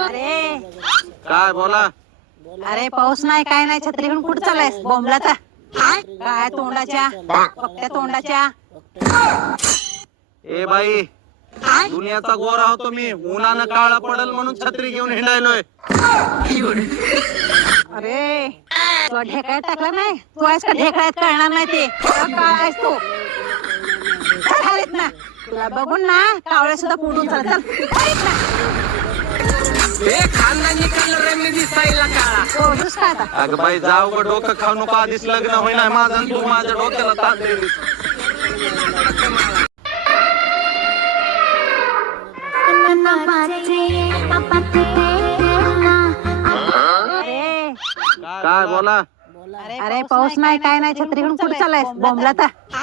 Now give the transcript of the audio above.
अरे काय बोला. अरे पाऊस नाही काय नाही, छत्री घेऊन कुठं चालायस बोंबलाचा? काय तोंडाच्या फक्त्या तोंडाच्या. ए बाई, दुनियाचा गोरा होतो मी, उन्हानं काळा पडल म्हणून छत्री घेऊन हिंडायलोय. अरे तुला ढेकळ्यात टाकलं नाही, तू आहेस का ढेकळ्यात कळणार नाही ते काय आहेस तू. चल खालीत ना, तुला बघून ना कावळे सुद्धा पुढून चल चल खालीत ना. हो, दुस काय आता? अगं बाई जाऊ ग, डोकं खाऊ नको, आधीच लग्न होईना माझं आणि तू माझ्या डोक्याला ताण देलीस. अरे काय बोला. अरे पाऊस नाही काय नाही, छत्री घेऊन कुठं चालायस बोंबलाचा?